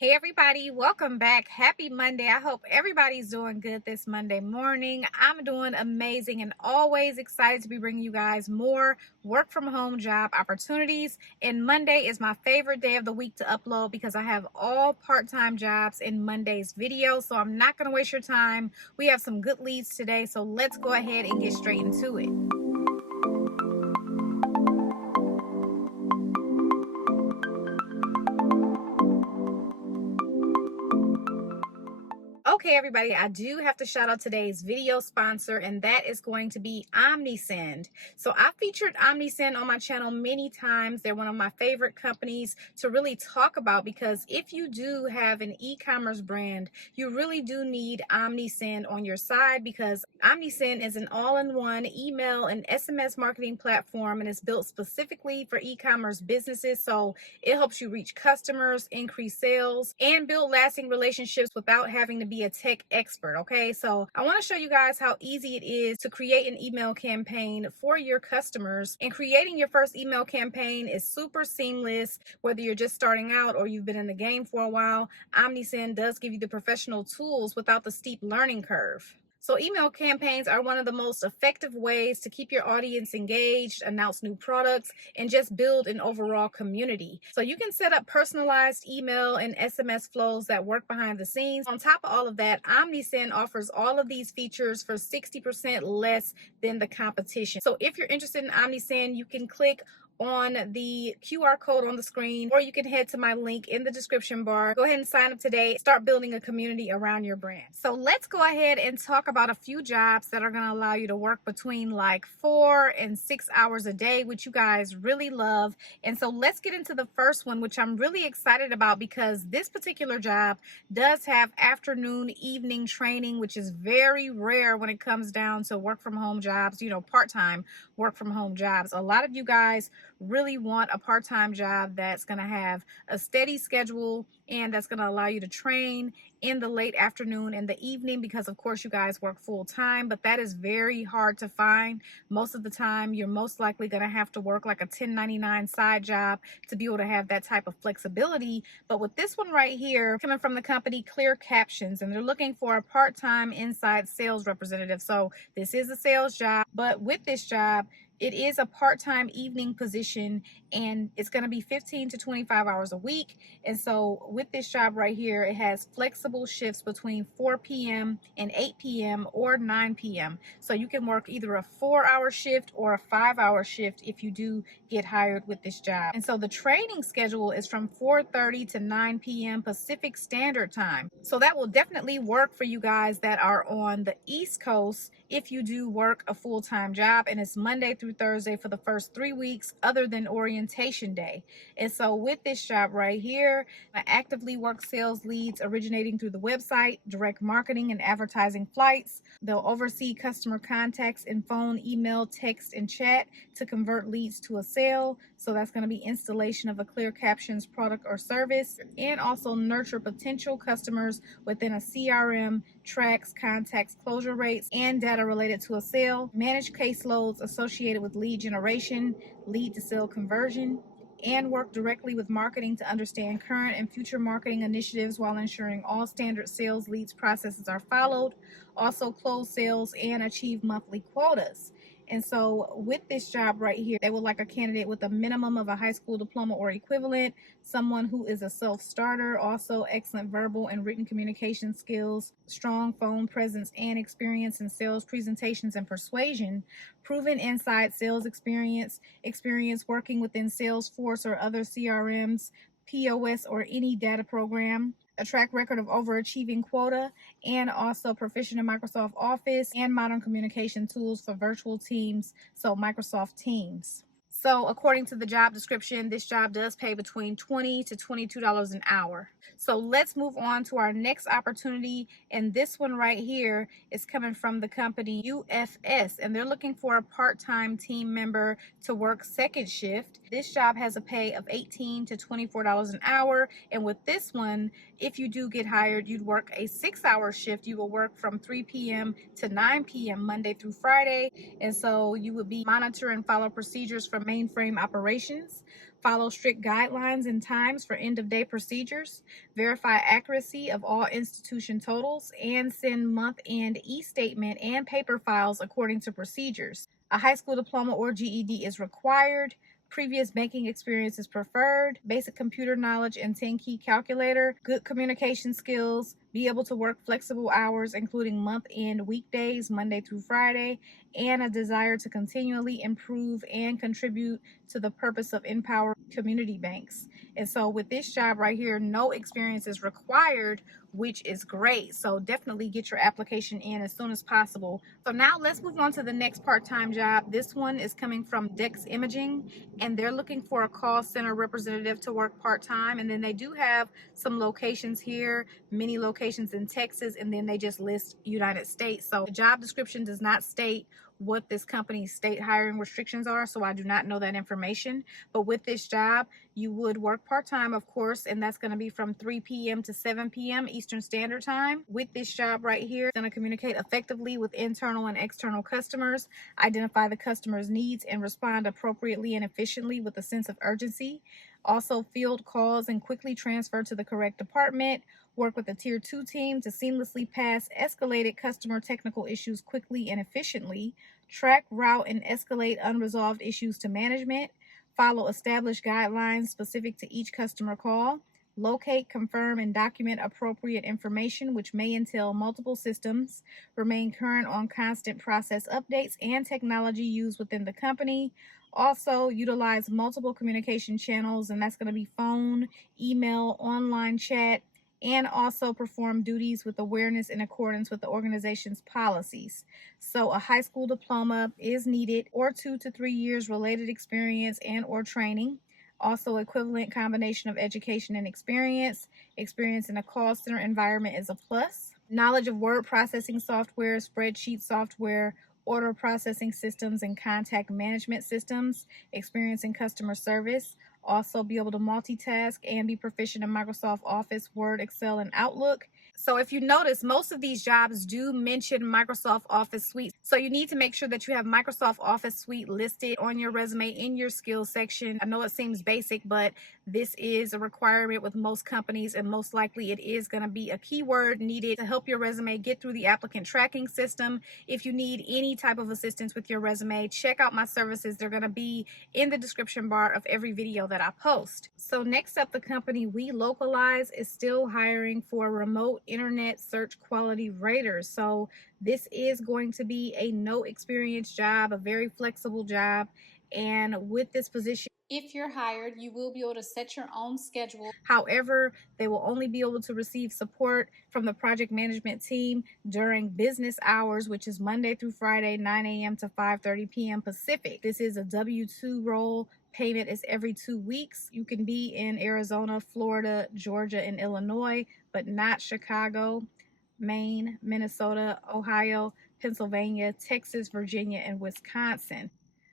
Hey everybody, welcome back. Happy Monday. I hope everybody's doing good this Monday morning. I'm doing amazing and always excited to be bringing you guys more work from home job opportunities. And Monday is my favorite day of the week to upload because I have all part-time jobs in Monday's video. So I'm not going to waste your time. We have some good leads today, so let's go ahead and get straight into it. Okay, everybody, I do have to shout out today's video sponsor, and that is going to be OmniSend. So I've featured OmniSend on my channel many times. They're one of my favorite companies to really talk about because if you do have an e-commerce brand, you really do need OmniSend on your side because OmniSend is an all-in-one email and SMS marketing platform, and it's built specifically for e-commerce businesses. So it helps you reach customers, increase sales, and build lasting relationships without having to be a tech expert. Okay, so I want to show you guys how easy it is to create an email campaign for your customers. And creating your first email campaign is super seamless, whether you're just starting out or you've been in the game for a while. OmniSend does give you the professional tools without the steep learning curve. So email campaigns are one of the most effective ways to keep your audience engaged, announce new products, and just build an overall community. So you can set up personalized email and SMS flows that work behind the scenes. On top of all of that, OmniSend offers all of these features for 60% less than the competition. So if you're interested in OmniSend, you can click on the QR code on the screen, or you can head to my link in the description bar. Go ahead and sign up today. Start building a community around your brand. So let's go ahead and talk about a few jobs that are going to allow you to work between like 4 and 6 hours a day, which you guys really love. And so let's get into the first one, which I'm really excited about because this particular job does have afternoon, evening training, which is very rare when it comes down to work from home jobs, part-time work from home jobs. A lot of you guys really want a part-time job that's going to have a steady schedule and that's going to allow you to train in the late afternoon and the evening because of course you guys work full-time, but that is very hard to find. Most of the time you're most likely going to have to work like a 1099 side job to be able to have that type of flexibility. But with this one right here, coming from the company Clear Captions, and they're looking for a part-time inside sales representative. So this is a sales job, but with this job it is a part-time evening position and it's going to be 15 to 25 hours a week. And so with this job right here, it has flexible shifts between 4 p.m. and 8 p.m. or 9 p.m. So you can work either a 4-hour shift or a 5-hour shift if you do get hired with this job. And so the training schedule is from 4:30 to 9 p.m. Pacific Standard Time. So that will definitely work for you guys that are on the East Coast if you do work a full-time job, and it's Monday through Thursday for the first 3 weeks other than orientation day. And so with this job right here, I actively work sales leads originating through the website, direct marketing and advertising flights. They'll oversee customer contacts in phone, email, text, and chat to convert leads to a sale. So that's going to be installation of a Clear Captions product or service, and also nurture potential customers within a CRM, tracks contacts, closure rates, and data related to a sale, manage caseloads associated with lead generation, lead to sale conversion, and work directly with marketing to understand current and future marketing initiatives while ensuring all standard sales leads processes are followed. Also close sales and achieve monthly quotas. And so with this job right here, they would like a candidate with a minimum of a high school diploma or equivalent, someone who is a self-starter, also excellent verbal and written communication skills, strong phone presence and experience in sales presentations and persuasion, proven inside sales experience, experience working within Salesforce or other CRMs, POS or any data program, a track record of overachieving quota, and also proficient in Microsoft Office and modern communication tools for virtual teams, so Microsoft Teams. So according to the job description, this job does pay between $20 to $22 an hour. So let's move on to our next opportunity. And this one right here is coming from the company UFS, and they're looking for a part-time team member to work second shift. This job has a pay of $18 to $24 an hour. And with this one, if you do get hired, you'd work a 6-hour shift. You will work from 3 p.m. to 9 p.m. Monday through Friday. And so you would be monitor and follow procedures for mainframe operations. Follow strict guidelines and times for end-of-day procedures, verify accuracy of all institution totals, and send month-end e-statement and paper files according to procedures. A high school diploma or GED is required. Previous banking experience is preferred. Basic computer knowledge and 10-key calculator. Good communication skills. Be able to work flexible hours, including month-end weekdays, Monday through Friday, and a desire to continually improve and contribute to the purpose of empowering community banks. And so with this job right here, no experience is required, which is great. So definitely get your application in as soon as possible. So now let's move on to the next part-time job. This one is coming from Dex Imaging, and they're looking for a call center representative to work part-time. And then they do have some locations here, many locations in Texas, and then they just list United States. So the job description does not state what this company's state hiring restrictions are, so I do not know that information. But with this job, you would work part-time, of course, and that's going to be from 3 p.m. to 7 p.m. Eastern Standard Time. With this job right here, going to communicate effectively with internal and external customers, identify the customer's needs, and respond appropriately and efficiently with a sense of urgency. Also field calls and quickly transfer to the correct department. Work with a Tier 2 team to seamlessly pass escalated customer technical issues quickly and efficiently. Track, route, and escalate unresolved issues to management. Follow established guidelines specific to each customer call. Locate, confirm, and document appropriate information, which may entail multiple systems. Remain current on constant process updates and technology used within the company. Also, utilize multiple communication channels, and that's going to be phone, email, online chat, and also perform duties with awareness in accordance with the organization's policies. So a high school diploma is needed, or 2 to 3 years related experience and or training. Also, equivalent combination of education and experience. Experience in a call center environment is a plus. Knowledge of word processing software, spreadsheet software, order processing systems, and contact management systems. Experience in customer service. Also be able to multitask and be proficient in Microsoft Office, Word, Excel, and Outlook. So if you notice, most of these jobs do mention Microsoft Office Suite. So you need to make sure that you have Microsoft Office Suite listed on your resume in your skills section. I know it seems basic, but this is a requirement with most companies, and most likely it is going to be a keyword needed to help your resume get through the applicant tracking system. If you need any type of assistance with your resume, check out my services. They're going to be in the description bar of every video that I post. So next up, the company We Localize is still hiring for remote internet search quality raters. So this is going to be a no experience job, a very flexible job. And with this position, if you're hired, you will be able to set your own schedule. However, they will only be able to receive support from the project management team during business hours, which is Monday through Friday, 9 a.m. to 5:30 p.m. Pacific. This is a W-2 role. Payment is every 2 weeks. You can be in Arizona, Florida, Georgia, and Illinois, but not Chicago, Maine, Minnesota, Ohio, Pennsylvania, Texas, Virginia, and Wisconsin.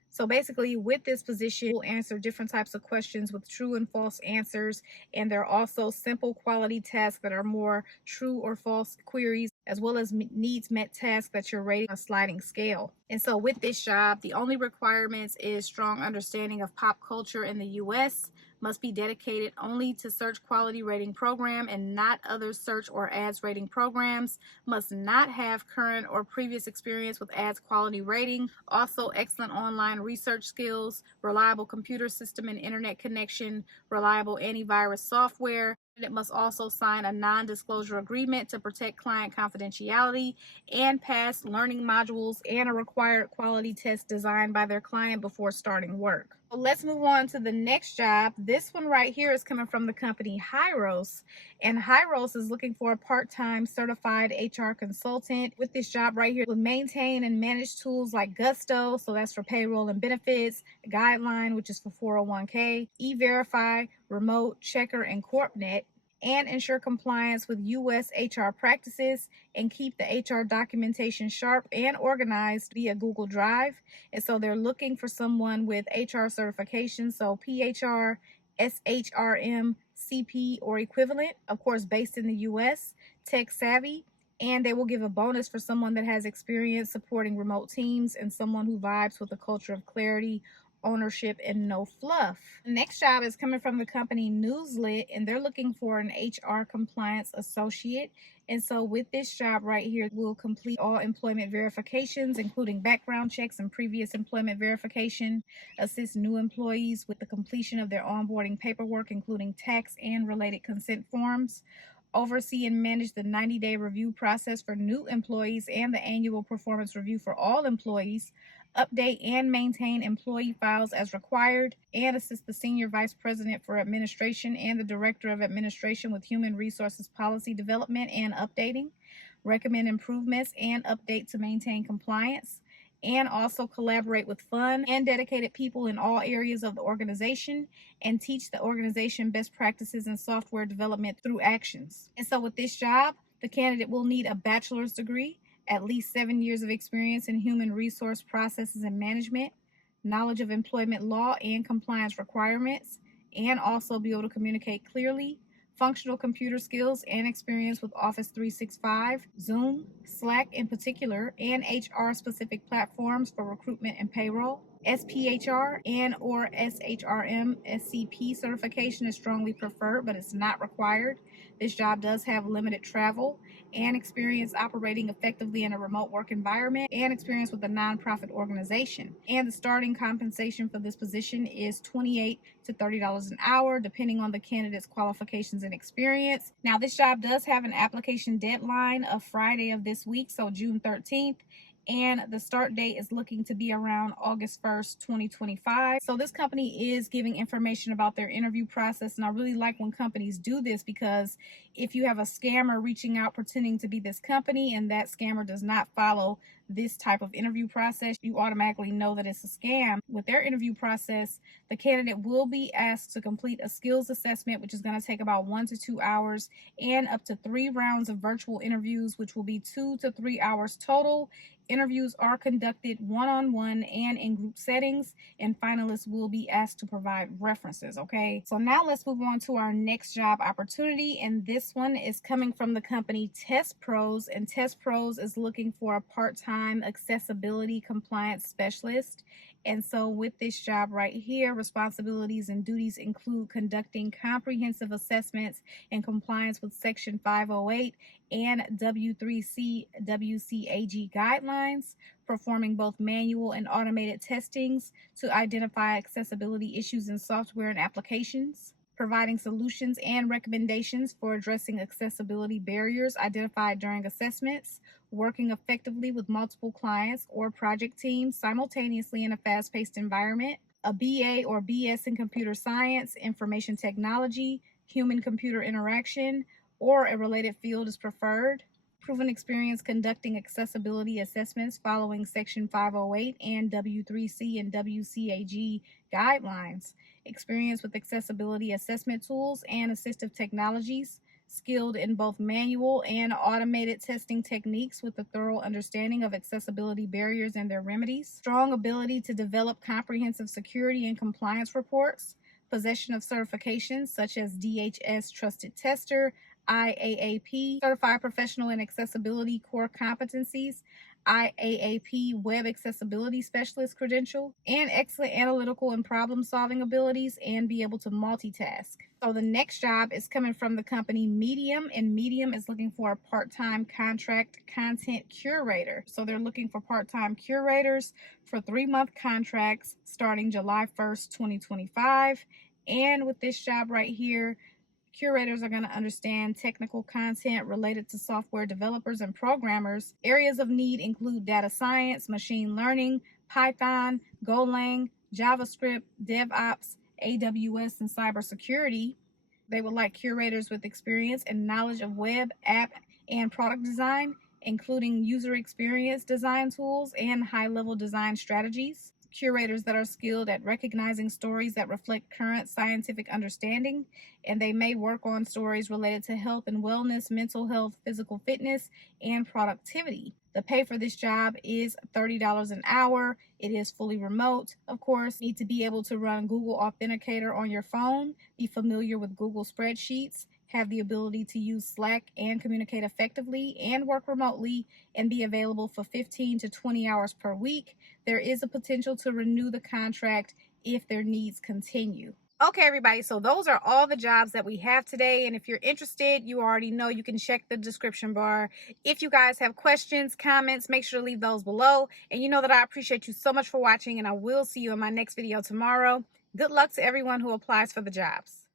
So basically, with this position, we'll answer different types of questions with true and false answers. And there are also simple quality tasks that are more true or false queries, as well as needs met tasks that you're rating on a sliding scale. And so with this job, the only requirements is strong understanding of pop culture in the US, must be dedicated only to search quality rating program and not other search or ads rating programs, must not have current or previous experience with ads quality rating, also excellent online research skills, reliable computer system and internet connection, reliable antivirus software. It must also sign a non-disclosure agreement to protect client confidentiality and pass learning modules and a required quality test designed by their client before starting work. So let's move on to the next job. This one right here is coming from the company Hyros, and Hyros is looking for a part-time certified HR consultant. With this job right here, will maintain and manage tools like Gusto, so that's for payroll and benefits, Guideline, which is for 401k, E-Verify, Remote, Checker, and CorpNet, and ensure compliance with U.S. HR practices and keep the HR documentation sharp and organized via Google Drive. And so they're looking for someone with HR certification, so PHR, SHRM, CP, or equivalent, of course, based in the U.S., tech savvy, and they will give a bonus for someone that has experience supporting remote teams and someone who vibes with a culture of clarity, ownership and no fluff. The next job is coming from the company Newslit, and they're looking for an HR compliance associate. And so with this job right here, we'll complete all employment verifications, including background checks and previous employment verification, assist new employees with the completion of their onboarding paperwork, including tax and related consent forms, oversee and manage the 90-day review process for new employees and the annual performance review for all employees, update and maintain employee files as required, and assist the Senior Vice President for Administration and the Director of Administration with Human Resources Policy Development and Updating, recommend improvements and update to maintain compliance, and also collaborate with fun and dedicated people in all areas of the organization and teach the organization best practices in software development through actions. And so with this job, the candidate will need a bachelor's degree, at least 7 years of experience in human resource processes and management, knowledge of employment law and compliance requirements, and also be able to communicate clearly, functional computer skills and experience with Office 365, Zoom, Slack in particular, and HR-specific platforms for recruitment and payroll. SPHR and or SHRM SCP certification is strongly preferred, but it's not required. This job does have limited travel and experience operating effectively in a remote work environment and experience with a nonprofit organization. And the starting compensation for this position is $28 to $30 an hour, depending on the candidate's qualifications and experience. Now, this job does have an application deadline of Friday of this week, so June 13th. And the start date is looking to be around August 1st, 2025. So this company is giving information about their interview process. And I really like when companies do this, because if you have a scammer reaching out pretending to be this company and that scammer does not follow this type of interview process, you automatically know that it's a scam. With their interview process, the candidate will be asked to complete a skills assessment, which is going to take about 1 to 2 hours, and up to 3 rounds of virtual interviews, which will be 2 to 3 hours total. Interviews are conducted one-on-one and in group settings, and finalists will be asked to provide references. Okay, so now let's move on to our next job opportunity, and this one is coming from the company Test Pros, and Test Pros is looking for a part-time accessibility compliance specialist. And so with this job right here, responsibilities and duties include conducting comprehensive assessments in compliance with Section 508 and W3C WCAG guidelines, performing both manual and automated testings to identify accessibility issues in software and applications, providing solutions and recommendations for addressing accessibility barriers identified during assessments, working effectively with multiple clients or project teams simultaneously in a fast-paced environment, a BA or BS in computer science, information technology, human-computer interaction, or a related field is preferred, proven experience conducting accessibility assessments following Section 508 and W3C and WCAG guidelines, experience with accessibility assessment tools and assistive technologies, skilled in both manual and automated testing techniques with a thorough understanding of accessibility barriers and their remedies, strong ability to develop comprehensive security and compliance reports, possession of certifications such as DHS Trusted Tester, IAAP, Certified Professional in Accessibility Core Competencies, IAAP Web Accessibility Specialist credential, and excellent analytical and problem-solving abilities, and be able to multitask. So the next job is coming from the company Medium, and Medium is looking for a part-time contract content curator. So they're looking for part-time curators for 3-month contracts starting July 1st, 2025. And with this job right here, curators are going to understand technical content related to software developers and programmers. Areas of need include data science, machine learning, Python, Golang, JavaScript, DevOps, AWS, and cybersecurity. They would like curators with experience and knowledge of web, app, and product design, including user experience design tools and high-level design strategies. Curators that are skilled at recognizing stories that reflect current scientific understanding, and they may work on stories related to health and wellness, mental health, physical fitness, and productivity. The pay for this job is $30 an hour. It is fully remote. Of course, you need to be able to run Google Authenticator on your phone, be familiar with Google spreadsheets, have the ability to use Slack and communicate effectively, and work remotely, and be available for 15 to 20 hours per week. There is a potential to renew the contract if their needs continue. Okay, everybody, so those are all the jobs that we have today. And if you're interested, you already know you can check the description bar. If you guys have questions, comments, make sure to leave those below. And you know that I appreciate you so much for watching, and I will see you in my next video tomorrow. Good luck to everyone who applies for the jobs.